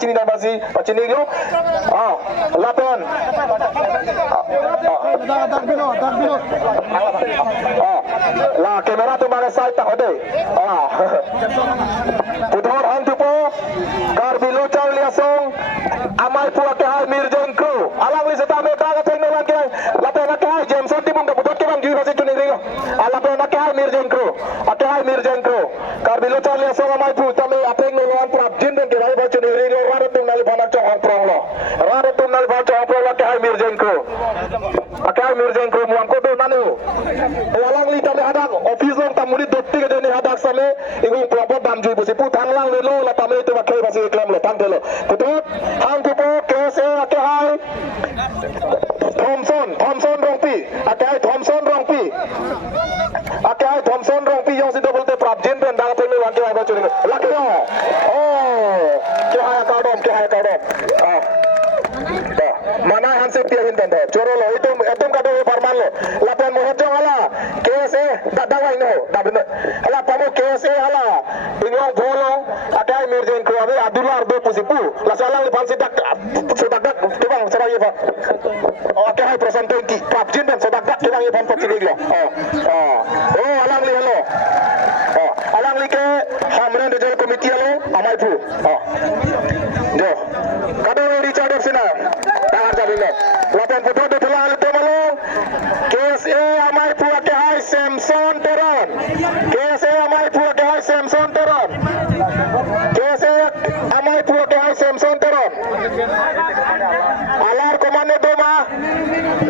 pacini dan pacini lo. Lapan. Lah kamera tu mana side tak ada. Putar hang tu po. Karbilu chau liasong. Amai puak ke hai Mirjan Kro. Alang li seta me daga teng nang ke. Lapan nak hai Jameson ti bung da putar ke bang ju masih tuning ringo. Lapan nak hai Mirjan Kro. Ake hai Mirjan Kro. Karbilu chau liasong amai pu tame apeng nang prap jin dan ke hai ba tuning ringo rara tung nali panak chong hang prong lo. Rara tung nali panak chong prong ake hai Mirjan Kro. Ake hai Mirjan Kro muam ko do nanu. Alang li tame hadak office long tamuri dotti ke deni hadak same ingung proper dam ju busi pu thanglang le lo la tame tu bakai basi claim lo tang telo. Putar hang tu po kese ake hai Thompson Rongpi. Ake hai Thompson Rongpi. Ake hai Thompson Rongpi yang si double te prap jin pen daga teng lo ake hai ba churi. Lakyo. Ke hai ka dom. Mana hansip dia hinten dah. Coro lo itu kado farman lo. Lapan mo hojong ala. KSA dawai no. Dabne. Ala pamu KSA ala. Ingong bolong. Akai Mirjan Kro abi Abdullah Ardo pusipu. La salang li pansi dak. Sedak kebang serai pa. Akai hai persen 20. Kapjin dan sedak kebang ye pan pacini lo. Alang li hello. Alang li ke hamren regional committee lo amai pu. Jo. Kado Richard Sina. Tangan jadinya. Lapan putar di tulang itu malu. KSA amai pu ake hai Samson Teron. KSA amai pu ake hai Samson Teron. KSA amai pu ake hai Samson Teron. Alar komane doma.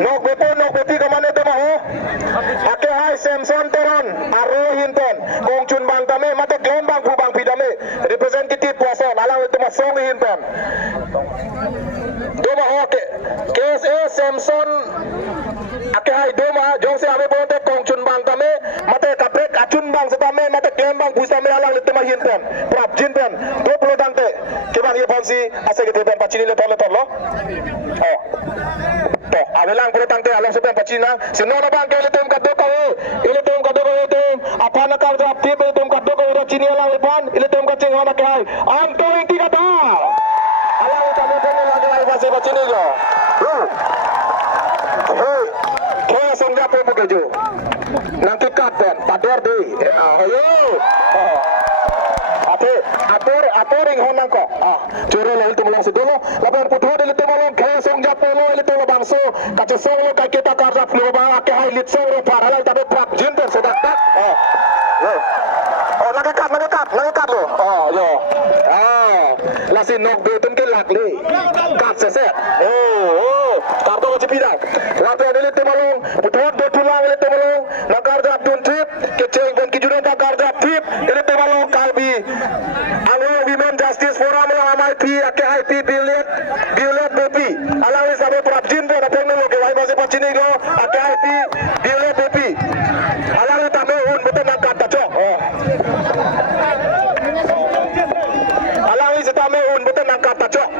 Nok bepi komane doma ho. Ake hai Samson Teron. Aro hinton. Kong chun bang tame mate klaim bang pu bang pidame. Representative puason. Alang itu masong hinton. Doma oke. KSA Samson ake hai doma jong se ame bonte kong chun bang tame mate kaprek achun bang setame mate klaim bang pusame alang lite ma hinten prap jin pen do pulo dangte ke bang ye ponsi ase ke tepen pacini le tolo to avelang pulo dangte alang sepen pacina sinona bang ke le tem kaddo ko ile tem kaddo ko tem apana kar jap ti pe tem kaddo ko ira chini alang lepan ile tem ka ching hona ke hai anto inti kata alang utame pen lagi hai pasi pacini lo Kaya songja pe bukejo. Nanti katen pador de. Ayo. Aporing honang ko. Curo lo itu mulang sidolo. Lapan putu de itu mulang kaya songja pe lo itu lo bangso. Kace song lo kai kita karja flo bang ake hai lit song lo par halai tabe prap jin per sedak tak. Nagakat lo. Yo. Lasi nok de tum ke lak le. Kat seset. Karto ko cipidang. Lapan de itu mulang putu de tulang de itu mulang. Nakarja tun trip keceng bon kijuran nakarja trip de itu mulang kalbi. Anglo Women Justice Forum lo amai pi ake hai pi bilet bepi. Alang le sabe prap jin per apeng lo ke wai base pacini lo ake hai pi bilet bepi. Alang le tame un betul nakat tacok. Alang le setame un betul nakat tacok.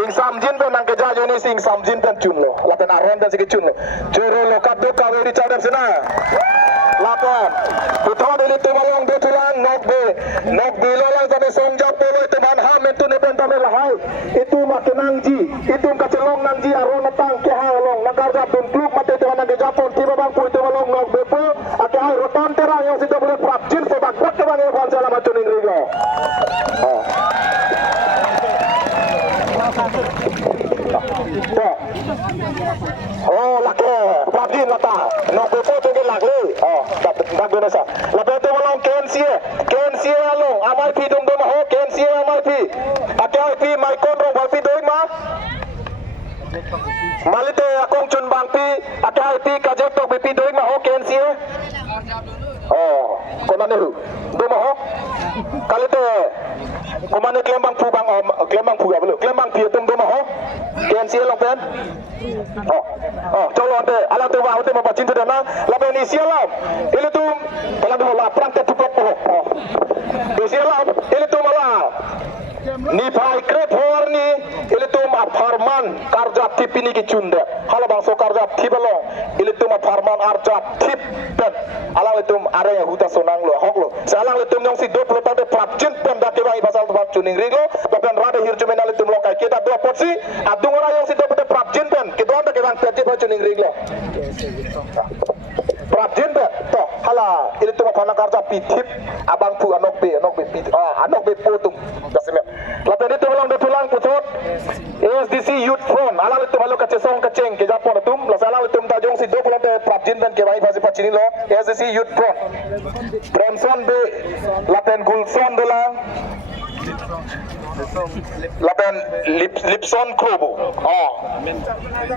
Ing samjin pen nang keja joni sing samjin pen chun lo lapen aron pen sing chun lo jero lo kaddo kaveri chadam sina lapan putra dili te malong de tulang nok be lo lang sabe songja polo te man ha men tu ne pen tame lahai itu makenang ji itu kacelong nang ji aron tang ke ha long nakar ja pun klub mate te nang keja pon ti babang pu te malong nok be po ake hai rotan terang yang sida boleh prap jin se bak ke bang e fansala machuning rigo lake prabjin lata no bepo tunge lagle dak benasa la bete walong KNCA along amai pi dum dum ho KNCA amai pi akai pi mai kon rong pi doi ma malite akong chun bang pi akai pi kajek tok pi doi ma ho KNCA konane hu dum ho kalite komane klembang pu bang klembang pi tum dum ho KNCA long pen colon te alam te wa te ma cinta dana la ben isialam ile tum pala do la prante tu pop isialam ile tum ala ni pai krep horni ile tum aparman karja tip pini ki chunda hala bang sokar jap thibalo ilitum farman ar jap thip pen alang litum are ya huta sonang lo hok lo salang litum jong si do plota de prapjin pen da ke bang basal tap chuning ring lo bapen rade hir chumena litum lo kai kita do potsi adung ora jong si do de prapjin pen ke do da ke bang peti ba chuning ring lo prapjin pen to hala ilitum farman ar jap thip abang pu anok be pit anok be potum kasime lapen itu ulang de pulang putot ASDC Youth Front alang litum alo kacesong kaceng ke japon tum la salang litum ta jong si do plota de prapjin pen ke bang basi pachini lo ASDC Youth Front Premson be lapen gulson dola lapen lipson krobo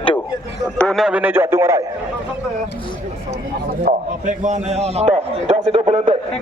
tu ne bine jo tu ngarai to jong si do plota